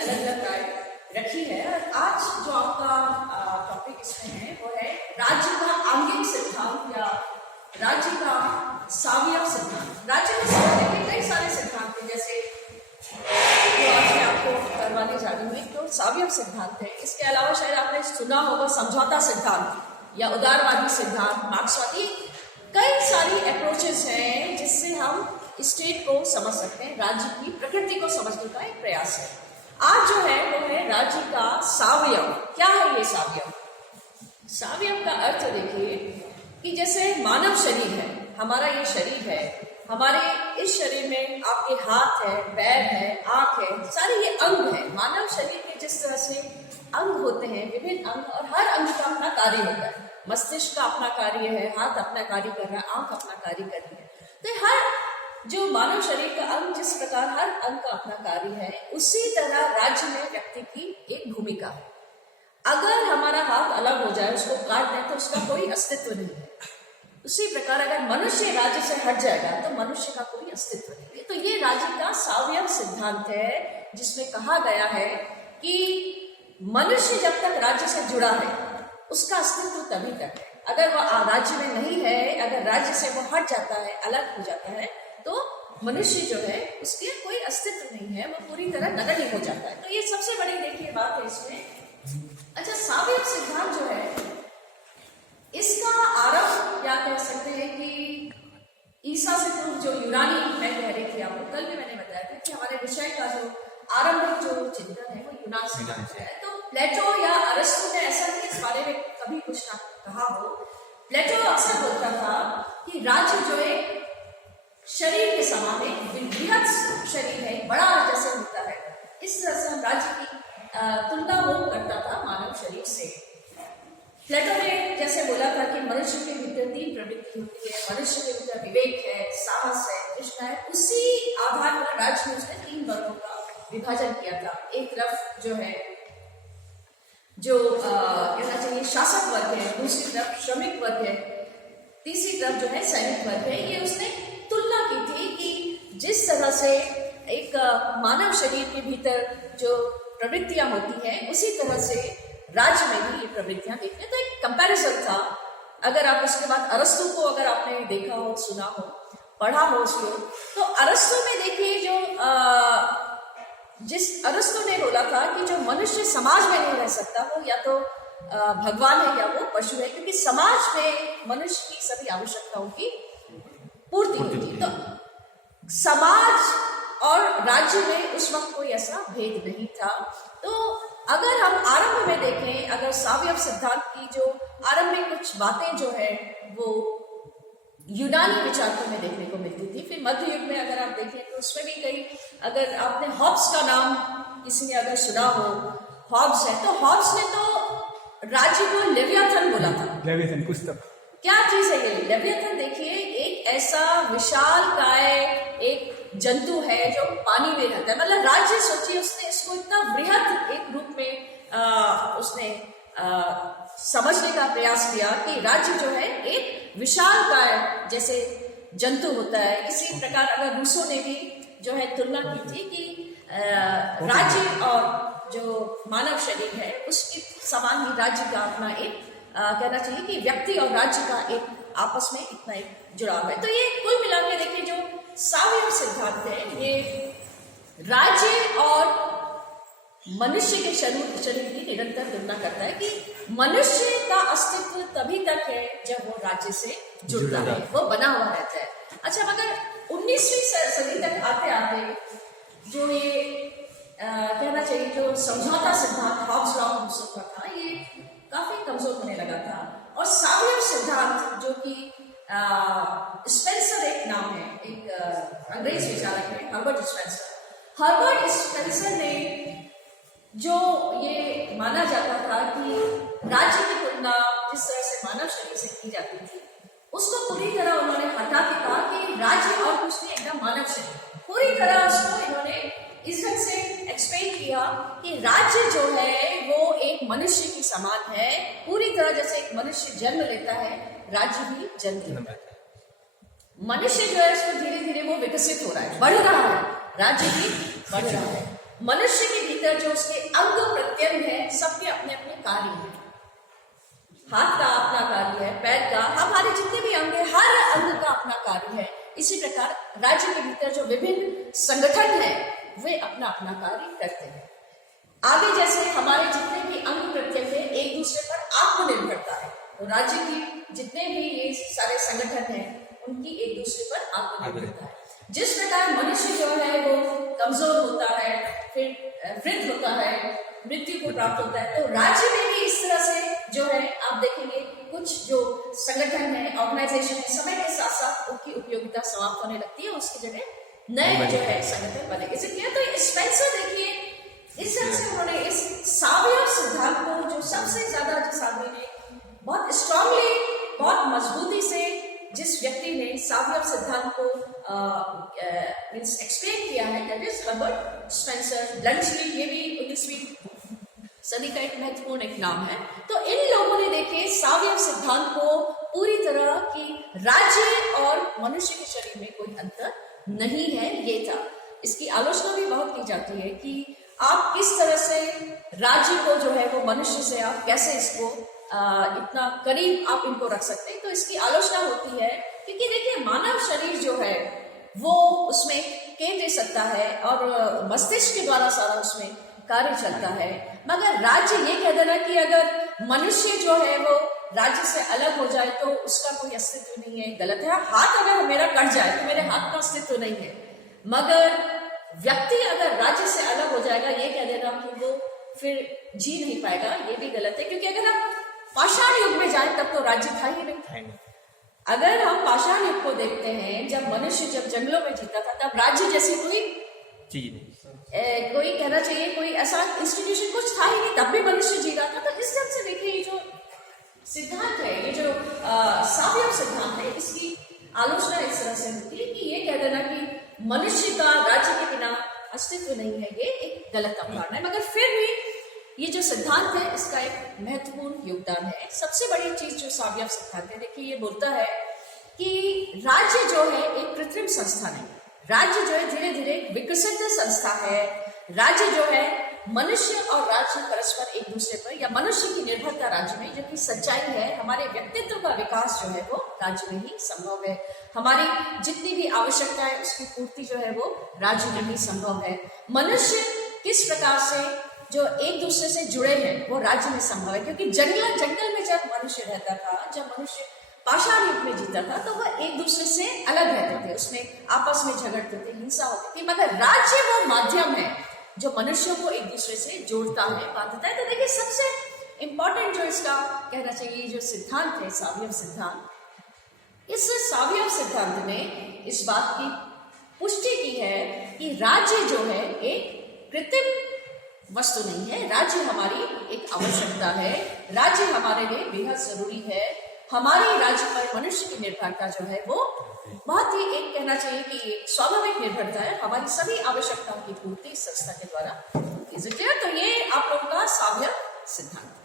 अलग अलग राय रखी है। और आज जो आपका टॉपिक इसमें है वो है राज्य का आंगिक सिद्धांत या राज्य का सावयव सिद्धांत। राज्य में समझने के कई सारे सिद्धांत हैं, जैसे जो आज मैं आपको करवाने जा रही हूँ तो सावयव सिद्धांत है। इसके अलावा शायद आपने सुना होगा समझौता सिद्धांत या उदारवादी सिद्धांत, मार्क्सवादी। कई सारी अप्रोचेस हैं जिससे हम स्टेट को समझ सकते हैं, राज्य की प्रकृति को समझने का एक प्रयास है। आज जो है वो है राज्य का सावयव। क्या है ये सावयव? सावयव का अर्थ देखिए कि जैसे मानव शरीर है, हमारा ये शरीर है, हमारे इस शरीर में आपके हाथ है, पैर है, आंख है, सारे ये अंग है। मानव शरीर के जिस तरह से अंग होते हैं, विभिन्न अंग, और हर अंग का अपना कार्य होता है। मस्तिष्क का अपना कार्य है, हाथ अपना कार्य कर रहा है, आंख अपना कार्य कर रही है। तो हर जो मानव शरीर का अंग, जिस प्रकार हर अंग का अपना कार्य है, उसी तरह राज्य में व्यक्ति की एक भूमिका है। अगर हमारा हाथ अलग हो जाए, उसको काट दें, तो उसका कोई अस्तित्व नहीं है। उसी प्रकार अगर मनुष्य राज्य से हट जाएगा तो मनुष्य का कोई अस्तित्व नहीं है। तो ये राज्य का सावयव सिद्धांत है, जिसमें कहा गया है कि मनुष्य जब तक राज्य से जुड़ा है उसका अस्तित्व तभी तक है। अगर वह राज्य में नहीं है, अगर राज्य से वो हट जाता है, अलग हो जाता है, तो मनुष्य जो है उसके कोई अस्तित्व नहीं है, वो पूरी तरह नगण्य हो जाता है। तो ये सबसे बड़ी देखिए बात है इसमें। अच्छा, सावयव सिद्धांत जो है इसका आरंभ या कह सकते हैं कि ईसा से पूर्व जो यूनानी, मैं कह रही थी आपको कल भी मैंने बताया था कि हमारे विषय का जो आरंभिक जो चिंतन है वो यूनान से है। तो प्लेटो या अरिस्टो ने ऐसा नहीं इस बारे में कभी कुछ ना कहा हो। प्लेटो अक्सर बोलता था कि राज्य जो है शरीर के समान है, बृहद शरीर है, बड़ा जैसे होता है, इस तरह से राज्य की तुलना वो करता था मानव शरीर से। प्लेटो ने जैसे बोला था कि मनुष्य के भीतर 3 प्रवृत्ति होती है, मनुष्य के भीतर विवेक है, साहस है, तृष्णा है। उसी आधार पर राज्य में उसने 3 वर्गों का विभाजन किया था। एक तरफ जो है जो कहना चाहिए शासक वर्ग है, दूसरी तरफ श्रमिक वर्ग है, तीसरी तरफ जो है सैनिक वर्ग है। ये उसने तुलना की थी कि जिस तरह से एक मानव शरीर के भीतर जो प्रवृत्तियां होती हैं, उसी तरह से राज्य में भी ये प्रवृत्तियां देखते हैं। तो एक कंपैरिजन था। अगर आप उसके बाद अरस्तु को अगर आपने देखा हो, सुना हो, पढ़ा हो उसको, तो अरस्तु में देखिए जो जिस अरस्तु ने बोला था कि जो मनुष्य समाज में नहीं रह सकता वो या तो भगवान है या वो पशु है, क्योंकि समाज में मनुष्य की सभी आवश्यकताओं की पूर्ति होती। तो समाज और राज्य में उस वक्त कोई ऐसा भेद नहीं था। तो अगर हम आरंभ में देखें, अगर सावयव सिद्धांत की जो आरंभिक कुछ बातें जो है वो यूनानी विचारकों में देखने को मिलती थी। फिर मध्य युग में अगर आप देखें तो उसमें भी कई, अगर आपने हॉब्स का नाम किसी ने अगर सुना हो, हॉब्स है, तो हॉब्स ने तो राज्य को लेवियाथन बोला था। लेवियाथन पुस्तक क्या चीज है ये लेवियाथन? देखिए, एक ऐसा विशाल काय एक जंतु है जो पानी में रहता है। मतलब राज्य, सोचिए, उसने इसको इतना बृहद एक रूप में उसने समझने का प्रयास किया कि राज्य जो है एक विशाल काय जैसे जंतु होता है। इसी प्रकार अगर रूसो ने भी जो है तुलना की थी कि राज्य और जो मानव शरीर है उसके समान ही राज्य का अपना एक कहना चाहिए कि व्यक्ति और राज्य का एक आपस में इतना एक जुड़ाव है। तो ये कुल मिला के देखिए जो सावयव सिद्धांत है, ये राज्य और मनुष्य के शरीर की निरंतर तुलना करता है कि मनुष्य का अस्तित्व तभी तक है जब वो राज्य से जुड़ता है, वो बना हुआ रहता है। अच्छा, मगर 19वीं सदी तक आते आते जो ये कहना चाहिए जो समझौता सिद्धांत हॉब्स लॉ का था, ये काफी कमजोर होने लगा था। और सावयव सिद्धांत जो कि स्पेंसर एक नाम है, एक अंग्रेज विचारक है, हर्बर्ट स्पेंसर। हर्बर्ट स्पेंसर ने जो ये माना जाता था कि राज्य की तुलना जिस तरह से मानव शरीर से की जाती थी, उसको पूरी तरह उन्होंने हटा के कहा कि राज्य और कुछ नहीं, एकदम मानव शरीर। पूरी तरह उसको इन्होंने इस ढंग से एक्सप्लेन किया कि राज्य जो है वो एक मनुष्य की समान है। पूरी तरह जैसे एक मनुष्य जन्म लेता है, राज्य भी जन्म लेता है। मनुष्य जो है धीरे धीरे वो विकसित हो रहा है, बढ़ रहा है, राज्य भी बढ़ रहा है। मनुष्य के भीतर जो उसके अंग प्रत्यंग है, सबके अपने अपने कार्य हैं। हाथ का अपना कार्य है, पैर का, हमारे जितने भी अंग है, हर अंग का अपना कार्य है। इसी प्रकार राज्य के भीतर जो विभिन्न संगठन है वे अपना अपना कार्य करते हैं। आगे जैसे हमारे जितने भी अंग प्रत्यंग है एक दूसरे पर आत्मनिर्भरता है, तो राज्य की जितने भी ये सारे संगठन हैं उनकी एक दूसरे पर आत्मनिर्भरता है। जिस प्रकार मनुष्य जो है वो कमजोर होता है, फिर वृद्ध होता है, मृत्यु को प्राप्त होता है, तो राज्य में भी इस तरह से जो है आप देखेंगे कुछ जो संगठन है, ऑर्गेनाइजेशन है, समय के साथ साथ उनकी उपयोगिता समाप्त होने लगती है, उसकी जगह नए जो है संगठन बने। इसलिए तो स्पेंसर देखिए इस तरह से उन्होंने इस सावयव सिद्धांत को जो सबसे ज्यादा जिस आदमी ने बहुत स्ट्रांगली, बहुत मजबूती से जिस व्यक्ति ने सावयव सिद्धांत को एक्सप्लेन किया है, that is Herbert Spencer. Bluntly ये भी 19वीं सदी का एक महत्वपूर्ण एक नाम है। तो इन लोगों ने देखे सावयव सिद्धांत को पूरी तरह की राज्य और मनुष्य के शरीर में कोई अंतर नहीं है, ये था। इसकी आलोचना भी बहुत की जाती है कि आप किस तरह से राज्य को जो है वो मनुष्य से आप कैसे इसको इतना करीब आप इनको रख सकते हैं। तो इसकी आलोचना होती है क्योंकि देखिए मानव शरीर जो है वो उसमें केंद्रीय सत्ता है और मस्तिष्क के द्वारा सारा उसमें कार्य चलता है। मगर राज्य ये कह देना कि अगर मनुष्य जो है वो राज्य से अलग हो जाए तो उसका कोई अस्तित्व नहीं है, गलत है। हाथ अगर मेरा कट जाए तो मेरे हाथ का अस्तित्व नहीं है, मगर व्यक्ति अगर राज्य से अलग हो जाएगा ये कह देना कि वो फिर जी नहीं पाएगा, ये भी गलत है। क्योंकि अगर हम पाषाण युग में जाए तब तो राज्य था ही नहीं। अगर हम पाषाण युग को देखते हैं, जब मनुष्य जब जंगलों में जीता था तब राज्य जैसी कोई चीज नहीं, कोई कहना चाहिए कोई ऐसा इंस्टीट्यूशन कुछ था ही नहीं, तब भी मनुष्य जी रहा था। तो इस ढंग से देखिए ये जो सिद्धांत है, ये जो सावयव सिद्धांत है, इसकी आलोचना इस तरह से होती है कि ये कह देना कि मनुष्य का राज्य के बिना अस्तित्व नहीं है, ये एक गलत अवधारणा है। मगर फिर भी ये जो सिद्धांत है इसका एक महत्वपूर्ण योगदान है। सबसे बड़ी चीज जो सावयव सिद्धांत है, देखिए ये बोलता है कि राज्य जो है एक कृत्रिम संस्था नहीं, राज्य जो है धीरे धीरे विकसित संस्था है। राज्य जो है मनुष्य और राज्य परस्पर एक दूसरे पर, या मनुष्य की निर्भरता राज्य में, जो कि सच्चाई है। हमारे व्यक्तित्व का विकास जो है वो राज्य में ही संभव है। हमारी जितनी भी आवश्यकता है उसकी पूर्ति जो है वो राज्य में ही संभव है। मनुष्य किस प्रकार से जो एक दूसरे से जुड़े हैं वो राज्य में संभव है। क्योंकि जंगल में जब मनुष्य रहता था, जब मनुष्य पाषाण युग में जीता था, तो वह एक दूसरे से अलग रहते थे, उसमें आपस में झगड़ते थे, हिंसा होती थी। मगर राज्य वो माध्यम है जो मनुष्यों को एक दूसरे से जोड़ता है, बांधता है। तो देखिए सबसे इंपॉर्टेंट जो इसका कहना चाहिए जो सिद्धांत है सावयव सिद्धांत, इस सावयव सिद्धांत ने इस बात की पुष्टि की है कि राज्य जो है एक कृत्रिम वस्तु नहीं है, राज्य हमारी एक आवश्यकता है, राज्य हमारे लिए बेहद जरूरी है। हमारी राज्य पर मनुष्य की निर्भरता जो है वो बहुत ही एक कहना चाहिए कि एक स्वाभाविक निर्भरता है। हमारी सभी आवश्यकताओं की पूर्ति इस संस्था के द्वारा। तो ये आप लोगों का सावयव सिद्धांत।